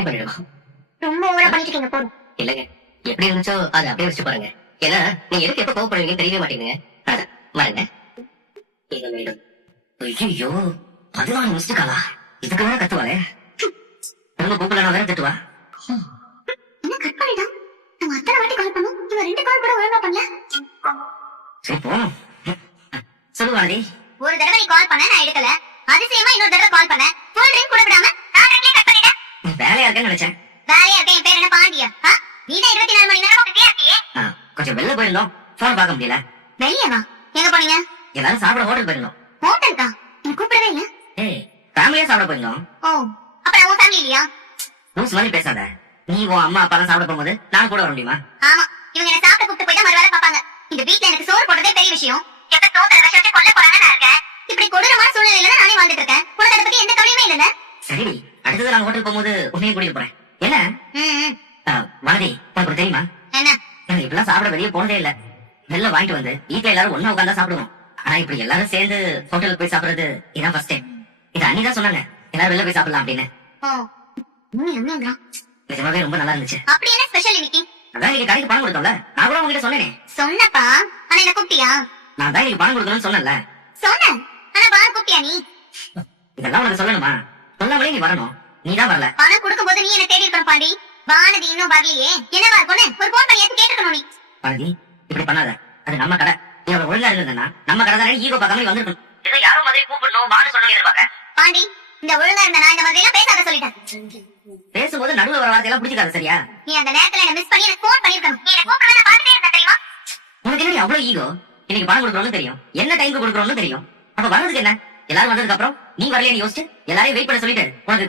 இப்படி பண்ணிடுமா? ரொம்ப ஓவரா பண்ணிட்டு இருக்கீங்க போதும். இல்லங்க, எப்படி இருந்துச்சோ அதை அப்படியே வச்சு பாருங்க. ஏன்னா நீங்க எதுக்கு எப்ப கோவப்படுவீங்கன்னு தெரியவே மாட்டேங்குங்க. அதான் வரங்க. இது மேலும். ஐயோ 14 மிஸ்டு காலா, இதுக்கு வேற கத்துவாளே. ரொம்ப கூப்பிடலாம் வேற திட்டுவா. என்ன கட் பண்ணிட்டா? நம்ம அத்தனை வாட்டி கால் பண்ணோம், இவன் 2 கால் கூட ஒழுங்கா பண்ணல. சரி போனோம். சொல்லுவானே, ஒரு தடவை நீ கால் பண்ண நான் எடுக்கல, அதிசயமா இன்னொரு தடவை கால் பண்ண ஃபுல் ரிங் கூட விடாம நான் ரிங்லே கட் பண்ணிட்டேன். வேலையா இருக்கேன்னு நினைச்சேன். வேலையா இருக்கேன். என் பேர் என்ன பாண்டியா? நீ தான் 24 மணி நேரம் பிஸியா இருக்கியே. கொஞ்சம் வெளில போயிருந்தோம், போன் பார்க்க முடியல. வெளியவா? எங்க போனீங்க? எல்லாரும் சாப்பிட ஹோட்டல் போயிருந்தோம். ஹோட்டலுக்கா? நீ கூப்பிடவே இல்ல. ஏய், ஃபேமிலியா சாப்பிட போயிருந்தோம். ஓ, அப்புறம் உன் ஃபேமிலி இல்லையா? லூஸ் மாதிரி பேசாத. நீ உன் அம்மா அப்பா சாப்பிட போகும்போது நான் கூட வர முடியுமா? ஆமா, இவங்க என்ன சாப்பிட கூப்பிட்டு போய் தான் மறுவேளை பாப்பாங்க. இந்த வீட்ல எனக்கு சோறு போடுறதே பெரிய விஷயம். எப்ப தோத்துல விஷம் வச்சு கொல்ல போறாங்கன்னு நான் இருக்கேன். இப்படி கொடூரமான சூழ்நிலையில நானே வாழ்ந்துட்டு இருக்கேன். உனக்கு அதை பத்தி எந்த கவலையுமே இல்லைல்ல? சரி, அடுத்தது நான் ஹோட்டல் போகும்போது உன்னையும் கூட்டிட்டு போறேன். என்ன வானதி, உனக்கு தெரியுமா, என்ன? எனக்கு இப்பெல்லாம் சாப்பிட வெளியே போனதே இல்ல. வெளில வாங்கிட்டு வந்து வீட்டுல எல்லாரும் ஒண்ணா உட்கார்ந்தா சாப்பிடுவோம். ஆனா இப்படி எல்லாரும் சேர்ந்து ஹோட்டலுக்கு போய் சாப்பிடுறது இதான் ஃபர்ஸ்ட் டைம். இது அண்ணி தான் சொன்னாங்க எல்லாரும் வெளில போய் சாப்பிடலாம் அப்படின்னு. நிஜமாவே ரொம்ப நல்லா இருந்துச்சு. அப்படி என்ன ஸ்பெஷல் இன்னைக்கு? அதான் நீங்க கடைக்கு பணம் கொடுத்தோம்ல, நான் கூட உங்ககிட்ட சொன்னேனே. சொன்னப்பா, ஆனா என்ன கூப்பிட்டியா? நான் தான் இன்னைக்கு பணம் கொடுக்கணும்னு சொன்னேன்ல. சொன்னேன், ஆனா பணம் கூப்பிட்டியா நீ? இதெல்லாம் உனக்கு சொல்லணுமா? சொல்லாமலே நீ வரணும். நீ தான் வரல. பணம் கொடுக்கும்போது நீ என்ன தேடி இருக்கணும் பாண்டி. வானதி இன்னும் வரலையே, என்னவா இருக்கும்னு ஒரு போன் பண்ணி கேட்டுக்கணும் நீ. வானதி, இப்படி பண்ணாத. அது நம்ம கடை. நீ அவ்வளவு ஒழுங்கா இருந்ததுன்னா நம்ம கடை தானே ஈகோ பார்க்காம நீ வந்திருக்கணும். ஏதோ யாரோ மாதிரி கூப்பிடணும் வான்னு சொல்லணும் எதிர்பார்க்க. பாண்டி, இந்த ஒழுங்கா இருந்த நான் இந்த மாதிரி எல்லாம் பேசாத சொல்லிட்டேன். பேசும்போது நடுவுல வர வார்த்தையெல்லாம் பிடிச்சிக்காத, சரியா? நீ அந்த நேரத்துல என்ன மிஸ் பண்ணி எனக்கு போன் பண்ணிருக்கணும். நீ என்ன கூப்பிடவே நான் பார்த்துட்டே இருந்தேன் தெரியுமா? உனக்கு என்ன அவ்வளவு ஈகோ? இன்னைக்கு பணம் கொடுக்கறோம்னு தெரியும், என்ன டைமுக்கு கொடுக்கறோம்னு தெரியும். அப்ப வர்றதுக்கு என்ன? எல்லாரும் வந்ததுக்கு அப்புறம் நீ வரலையே யோசிச்சு எல்லாரையும் வெயிட் பண்ண சொல்லிட்டு உனக்கு